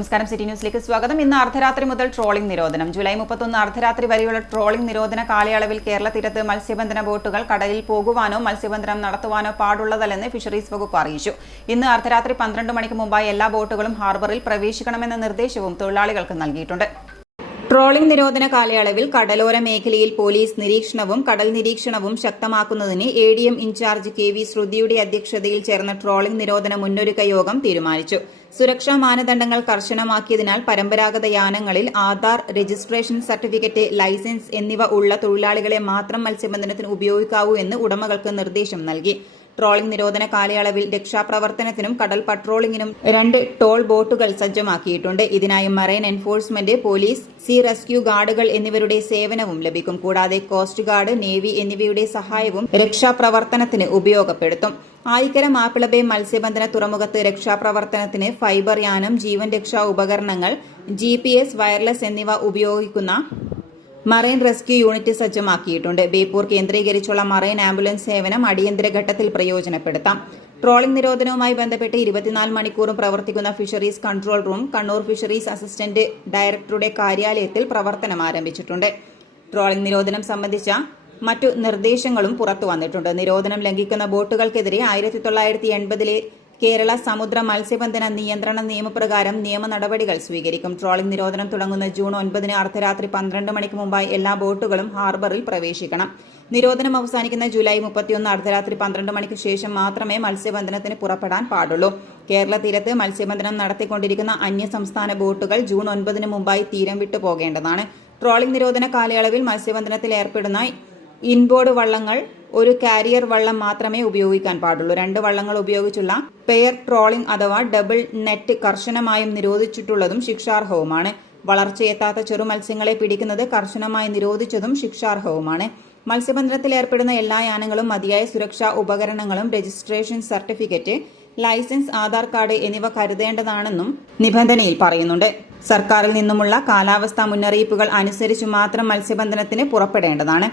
നമസ്കാരം. സിറ്റി ന്യൂസിലേക്ക് സ്വാഗതം. ഇന്ന് അർദ്ധരാത്രി മുതൽ ട്രോളിംഗ് നിരോധനം. ജൂലൈ മുപ്പത്തൊന്ന് അർദ്ധരാത്രി വരെയുള്ള ട്രോളിംഗ് നിരോധന കാലയളവിൽ കേരള തീരത്ത് മത്സ്യബന്ധന ബോട്ടുകൾ കടലിൽ പോകുവാനോ മത്സ്യബന്ധനം നടത്തുവാനോ പാടുള്ളതല്ലെന്ന് ഫിഷറീസ് വകുപ്പ് അറിയിച്ചു. ഇന്ന് അർദ്ധരാത്രി പന്ത്രണ്ട് മണിക്ക് മുമ്പായി എല്ലാ ബോട്ടുകളും ഹാർബറിൽ പ്രവേശിക്കണമെന്ന നിർദ്ദേശവും തൊഴിലാളികൾക്ക് നൽകിയിട്ടുണ്ട്. ട്രോളിംഗ് നിരോധന കാലയളവിൽ കടലോര മേഖലയിൽ പോലീസ് നിരീക്ഷണവും കടൽ നിരീക്ഷണവും ശക്തമാക്കുന്നതിന് A D M in charge K V ശ്രുതിയുടെ അധ്യക്ഷതയിൽ ചേർന്ന ട്രോളിംഗ് നിരോധന മുന്നൊരുക്ക യോഗം തീരുമാനിച്ചു. സുരക്ഷാ മാനദണ്ഡങ്ങൾ കർശനമാക്കിയതിനാൽ പരമ്പരാഗത യാനങ്ങളിൽ ആധാർ രജിസ്ട്രേഷൻ സർട്ടിഫിക്കറ്റ് ലൈസൻസ് എന്നിവ ഉള്ള തൊഴിലാളികളെ മാത്രം മത്സ്യബന്ധനത്തിന് ഉപയോഗിക്കാവൂ എന്ന് ഉടമകൾക്ക് നിർദ്ദേശം നൽകി. ട്രോളിംഗ് നിരോധന കാലയളവിൽ രക്ഷാപ്രവർത്തനത്തിനും കടൽ പട്രോളിംഗിനും രണ്ട് ടോൾ ബോട്ടുകൾ സജ്ജമാക്കിയിട്ടുണ്ട്. ഇതിനായി marine enforcement police sea rescue ഗാർഡുകൾ എന്നിവരുടെ സേവനവും ലഭിക്കും. കൂടാതെ കോസ്റ്റ് ഗാർഡ് നേവി എന്നിവയുടെ സഹായവും രക്ഷാപ്രവർത്തനത്തിന് ഉപയോഗപ്പെടുത്തും. ആയിക്കര മാപ്പിളബേ മത്സ്യബന്ധന തുറമുഖത്ത് രക്ഷാപ്രവർത്തനത്തിന് ഫൈബർ യാനം ജീവൻ രക്ഷാ ഉപകരണങ്ങൾ ജി വയർലെസ് എന്നിവ ഉപയോഗിക്കുന്ന മറൈൻ റെസ്ക്യൂ യൂണിറ്റ് സജ്ജമാക്കിയിട്ടുണ്ട്. ബേപ്പൂർ കേന്ദ്രീകരിച്ചുള്ള മറൈൻ ആംബുലൻസ് സേവനം അടിയന്തര ഘട്ടത്തിൽ പ്രയോജനപ്പെടുത്താം. ട്രോളിംഗ് നിരോധനവുമായി ബന്ധപ്പെട്ട് ഇരുപത്തിനാല് മണിക്കൂറും പ്രവർത്തിക്കുന്ന fisheries control room Kannur fisheries assistant ഡയറക്ടറുടെ കാര്യാലയത്തിൽ പ്രവർത്തനം ആരംഭിച്ചിട്ടുണ്ട്. ട്രോളിംഗ് നിരോധനം സംബന്ധിച്ച മറ്റു നിർദ്ദേശങ്ങളും പുറത്തു വന്നിട്ടുണ്ട്. നിരോധനം ലംഘിക്കുന്ന ബോട്ടുകൾക്കെതിരെ ആയിരത്തി തൊള്ളായിരത്തി എൺപതിലെ കേരള സമുദ്ര മത്സ്യബന്ധന നിയന്ത്രണ നിയമപ്രകാരം നിയമ നടപടികൾ സ്വീകരിക്കും. ട്രോളിംഗ് നിരോധനം തുടങ്ങുന്ന ജൂൺ ഒൻപതിന് അർദ്ധരാത്രി പന്ത്രണ്ട് മണിക്ക് മുമ്പായി എല്ലാ ബോട്ടുകളും ഹാർബറിൽ പ്രവേശിക്കണം. നിരോധനം അവസാനിക്കുന്ന ജൂലൈ മുപ്പത്തിയൊന്ന് അർദ്ധരാത്രി പന്ത്രണ്ട് മണിക്ക് ശേഷം മാത്രമേ മത്സ്യബന്ധനത്തിന് പുറപ്പെടാൻ പാടുള്ളൂ. കേരള തീരത്ത് മത്സ്യബന്ധനം നടത്തിക്കൊണ്ടിരിക്കുന്ന അന്യ സംസ്ഥാന ബോട്ടുകൾ ജൂൺ ഒൻപതിന് മുമ്പായി തീരം വിട്ടു പോകേണ്ടതാണ്. ട്രോളിംഗ് നിരോധന കാലയളവിൽ മത്സ്യബന്ധനത്തിൽ ഏർപ്പെടുന്ന ഇൻബോർഡ് വള്ളങ്ങൾ ഒരു കാരിയർ വള്ളം മാത്രമേ ഉപയോഗിക്കാൻ പാടുള്ളൂ. രണ്ട് വള്ളങ്ങൾ ഉപയോഗിച്ചുള്ള പെയർ ട്രോളിംഗ് അഥവാ ഡബിൾ നെറ്റ് കർശനമായും നിരോധിച്ചിട്ടുള്ളതും ശിക്ഷാർഹവുമാണ്. വളർച്ചയെത്താത്ത ചെറു മത്സ്യങ്ങളെ പിടിക്കുന്നത് കർശനമായി നിരോധിച്ചതും ശിക്ഷാർഹവുമാണ്. മത്സ്യബന്ധനത്തിൽ ഏർപ്പെടുന്ന എല്ലാ യാനങ്ങളും മതിയായ സുരക്ഷാ ഉപകരണങ്ങളും registration certificate licence Aadhaar card എന്നിവ കരുതേണ്ടതാണെന്നും നിബന്ധനയിൽ പറയുന്നുണ്ട്. സർക്കാരിൽ നിന്നുമുള്ള കാലാവസ്ഥാ മുന്നറിയിപ്പുകൾ അനുസരിച്ച് മാത്രം മത്സ്യബന്ധനത്തിന് പുറപ്പെടേണ്ടതാണ്.